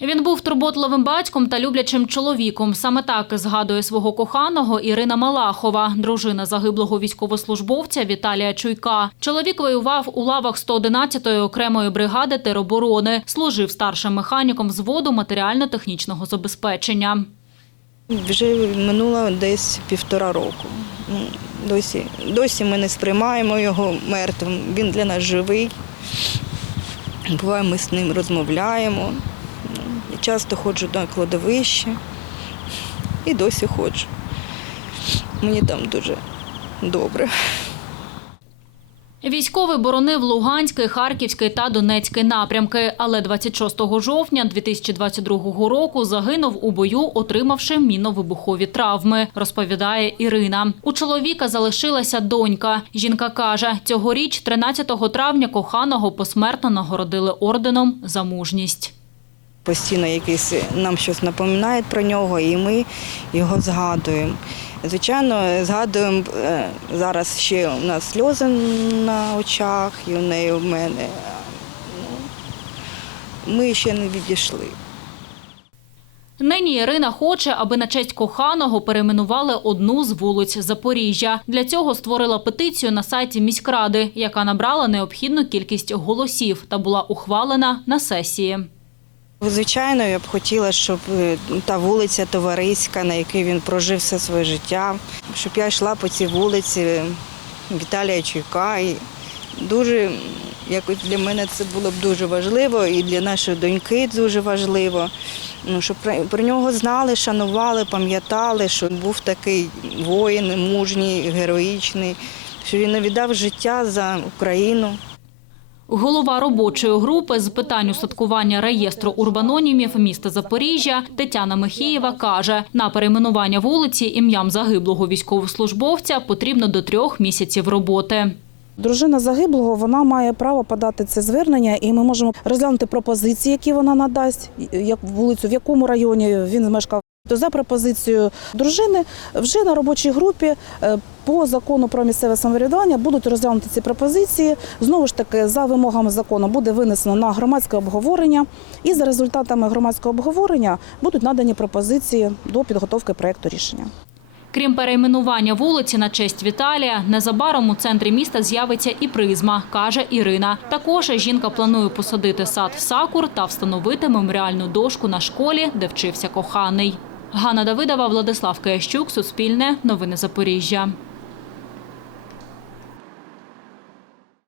Він був турботливим батьком та люблячим чоловіком. Саме так згадує свого коханого Ірина Малахова, дружина загиблого військовослужбовця Віталія Чуйка. Чоловік воював у лавах 111-ї окремої бригади тероборони, служив старшим механіком взводу матеріально-технічного забезпечення. Вже минуло десь півтора року. Ну, Досі, досі ми не сприймаємо його мертвим. Він для нас живий. Буває, ми з ним розмовляємо. Я часто ходжу на кладовище і досі ходжу. Мені там дуже добре. Військовий боронив Луганський, Харківський та Донецький напрямки, але 26 жовтня 2022 року загинув у бою, отримавши мінно-вибухові травми, розповідає Ірина. У чоловіка залишилася донька. Жінка каже, цьогоріч, 13 травня, коханого посмертно нагородили орденом за мужність. Постійно якийсь нам щось напоминає про нього, і ми його згадуємо. Звичайно, згадуємо е, зараз ще у нас сльози на очах, і у неї у мене. Ну, Ми ще не відійшли. Нині Ірина хоче, аби на честь коханого перейменували одну з вулиць Запоріжжя. Для цього створила петицію на сайті міськради, яка набрала необхідну кількість голосів та була ухвалена на сесії. Звичайно, я б хотіла, щоб е, та вулиця Товариська, на якій він прожив все своє життя, щоб я йшла по цій вулиці Віталія Чуйка. І дуже якось для мене це було б дуже важливо, і для нашої доньки дуже важливо. Ну, щоб про, нього знали, шанували, пам'ятали, що був такий воїн, мужній, героїчний, що він віддав життя за Україну. Голова робочої групи з питань устаткування реєстру урбанонімів міста Запоріжжя Тетяна Михієва каже, на перейменування вулиці ім'ям загиблого військовослужбовця потрібно до трьох місяців роботи. Дружина загиблого вона має право подати це звернення, і ми можемо розглянути пропозиції, які вона надасть, як вулицю, в якому районі він мешкав. То за пропозицією дружини вже на робочій групі е, по закону про місцеве самоврядування будуть розглянути ці пропозиції. Знову ж таки, за вимогами закону буде винесено на громадське обговорення, і за результатами громадського обговорення будуть надані пропозиції до підготовки проекту рішення. Крім перейменування вулиці на честь Віталія, незабаром у центрі міста з'явиться і призма, каже Ірина. Також жінка планує посадити сад сакур та встановити меморіальну дошку на школі, де вчився коханий. Ганна Давидова, Владислав Киящук, Суспільне, Новини Запоріжжя.